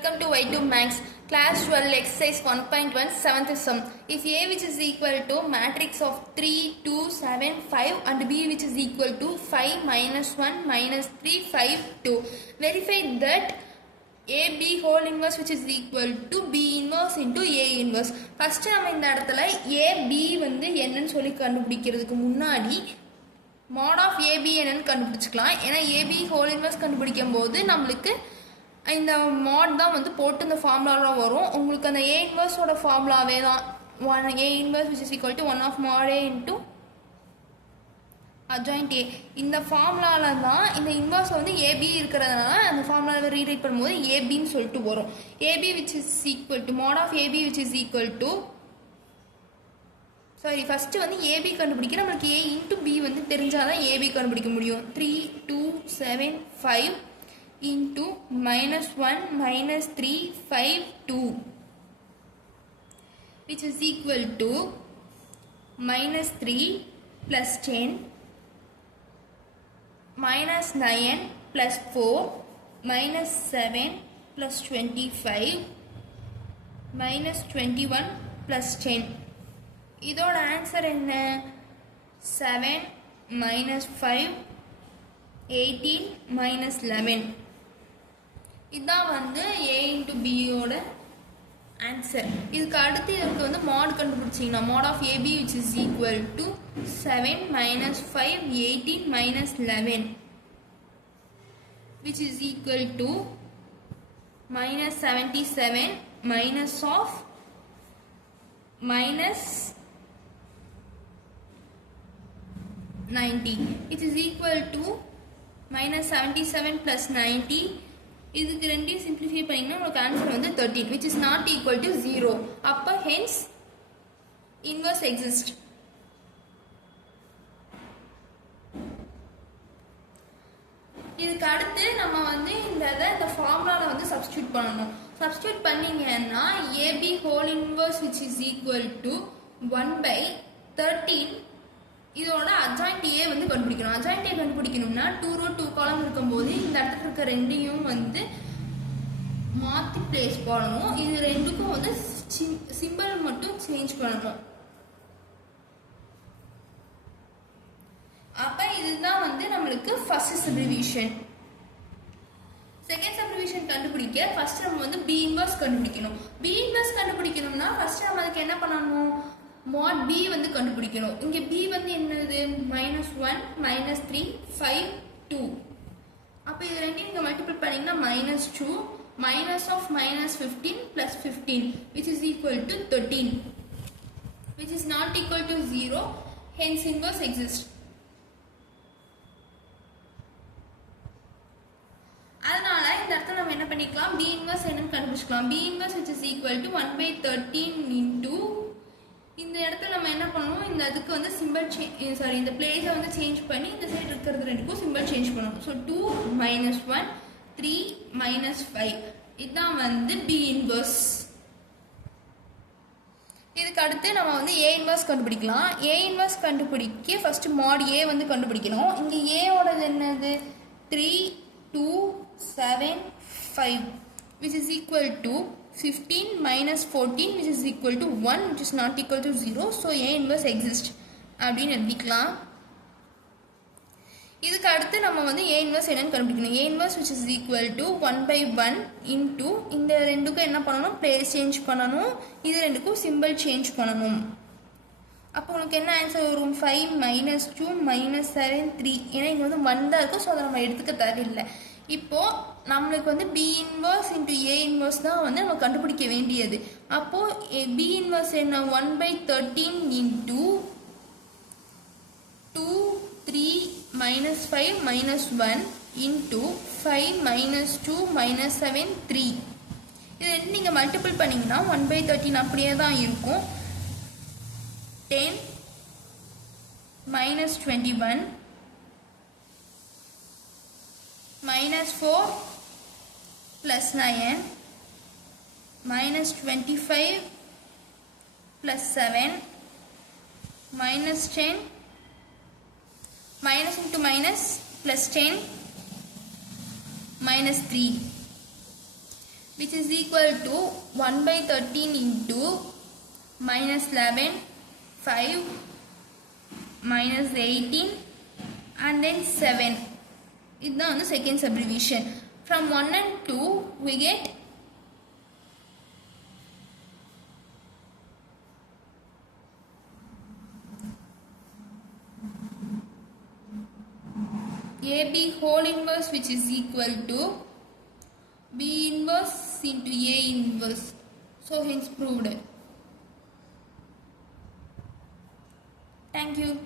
Welcome to Y2 Max, class 12, exercise 1.1, 7th sum. If A which is equal to matrix of 3, 2, 7, 5 and B which is equal to 5, minus 1, minus 3, 5, 2. Verify that AB whole inverse which is equal to B inverse into A inverse. First நம்ம இந்த இடத்துல AB வந்து என்னன்னு சொல்லி கண்டுபிடிக்கிறதுக்கு முன்னாடி mod of AB என்னன்னு கண்டுபிடிச்சுக்கலாம். ஏன்னா AB whole inverse கண்டுபிடிக்கும் போது நம்மளுக்கு இந்த mod தான் வந்து போட்டு இந்த ஃபார்முலாலாம் வரும். உங்களுக்கு அந்த A இன்வர்ஸோட ஃபார்முலாவே தான் A inverse which is equal to 1 of mod A into adjoint A. இந்த ஃபார்முலால தான் இந்த இன்வர்ஸ் வந்து AB இருக்கிறதுனால அந்த ஃபார்முலாவை ரீரைட் பண்ணும்போது ABன்னு சொல்லிட்டு வரும். AB which is equal to mod of AB which is equal to first வந்து AB கண்டுபிடிக்க நம்மளுக்கு A into B வந்து தெரிஞ்சாதான் AB கண்டுபிடிக்க முடியும். 3, 2, 7, 5 into minus 1, minus 3, 5, 2 which is equal to minus 3 plus 10 minus 9 plus 4 minus 7 plus 25 minus 21 plus 10. இதோட answer என்ன? 7 minus 5 18 minus 11. இதான் வந்து A into B ஓட ஆன்சர். இதுக்கு அடுத்து இதுக்கு வந்து mod கண்டுபிடிச்சிங்கன்னா mod of AB which is equal to 7 minus 5 18 minus 11 which is equal to minus 77 minus of minus 90 which is equal to minus 77 plus 90. இதுக்கு ரெண்டையும் சிம்பிளிஃபை பண்ணிங்கன்னா உங்களுக்கு ஆன்சர் வந்து 13 which is not equal to 0. அப்போ hence inverse exist. இதுக்கு அடுத்து நம்ம வந்து இந்த ஃபார்முலாவில் வந்து சப்ஸ்டியூட் பண்ணணும். சப்ஸ்டியூட் பண்ணீங்கன்னா AB whole inverse which is equal to 1 by 13 இதோட adjoint A வந்து கண்டுபிடிக்கணும். adjoint A கண்டுபிடிக்கணும்னா 2 row 2 column இருக்கும்போது இந்த இடத்துல இருக்க ரெண்டையும் வந்து மாற்றி பிளேஸ் பண்ணணும். இது ரெண்டுக்கும் வந்து சிம்பிள் மட்டும் சேஞ்ச் பண்ணணும். அப்ப இதுதான் வந்து நம்மளுக்கு ஃபர்ஸ்ட் சப்டிவிஷன். செகண்ட் சப்டிவிஷன் கண்டுபிடிக்க ஃபர்ஸ்ட் நம்ம வந்து B இன்வர்ஸ் கண்டுபிடிக்கணும். B இன்வர்ஸ் கண்டுபிடிக்கணும்னா ஃபர்ஸ்ட் நம்ம அதுக்கு என்ன பண்ணணும்? mod B வந்து கண்டுபிடிக்கணும். இங்க B வந்து என்னது? minus 1, minus 3, 5, 2. அப்ப இது ரெண்டையும் இங்க மல்டிபிள் பண்ணீங்கன்னா minus 2, minus of minus 15 plus 15 which is equal to 13 which is not equal to 0. Hence inverse exists. அதனால இந்த இடத்துல நம்ம என்ன பண்ணிக்கலாம்? B inverse என்னன்னு கண்டுபிடிச்சுக்கலாம். B inverse which is equal to 1 by 13 into இந்த இடத்துல நம்ம என்ன பண்ணணும்? இந்த அதுக்கு வந்து சிம்பிள் இந்த பிளேஸை வந்து சேஞ்ச் பண்ணி இந்த சைடு இருக்கிறது ரெண்டுக்கும் சிம்பிள் சேஞ்ச் பண்ணணும். ஸோ 2 minus 1 3 minus 5 இதுதான் வந்து B இன்வர்ஸ். இதுக்கு அடுத்து நம்ம வந்து A இன்வர்ஸ் கண்டுபிடிக்கலாம். A இன்வர்ஸ் கண்டுபிடிக்க ஃபர்ஸ்ட் mod A வந்து கண்டுபிடிக்கணும். இங்க A ஓடது என்னது? 3 2 7 5 which is equal to 15 minus 14 which is equal to 1 which is not equal to 0. So A inverse exist அப்படின்னு எழுதிக்கலாம். இதுக்கு அடுத்து நம்ம வந்து A inverse என்னன்னு கண்டுபிடிக்கணும். A inverse which is equal to 1 by 1 into இந்த ரெண்டுக்கும் என்ன பண்ணணும்? பிளேஸ் சேஞ்ச் பண்ணணும். இது ரெண்டுக்கும் சிம்பிள் சேஞ்ச் பண்ணணும். அப்போ உங்களுக்கு என்ன ஆன்சர் வரும்? 5 minus 2 minus 7 3. ஏன்னா இங்கே வந்து 1 தான் இருக்கும். ஸோ அதை நம்ம எடுத்துக்க தேவையில்லை. இப்போ நம்மளுக்கு வந்து B inverse into A inverse தான் வந்து நம்ம கண்டுபிடிக்க வேண்டியது. அப்போ B இன்வர்ஸ் என்ன? 1 by 13 into 2 3 minus 5 minus 1 into 5 minus 2 minus 7 3. இது ரெண்டு நீங்கள் மல்டிபிள் பண்ணிங்கன்னா 1 by 13 அப்படியே தான் இருக்கும். 10 minus 21 minus 4 plus 9 minus 25 plus 7 minus 10 minus into minus plus 10 minus 3 which is equal to 1 by 13 into minus 11, 5, minus 18 and then 7. This is the second subdivision. From 1 and 2 we get AB whole inverse, which is equal to B inverse into A inverse. So hence proved. Thank you.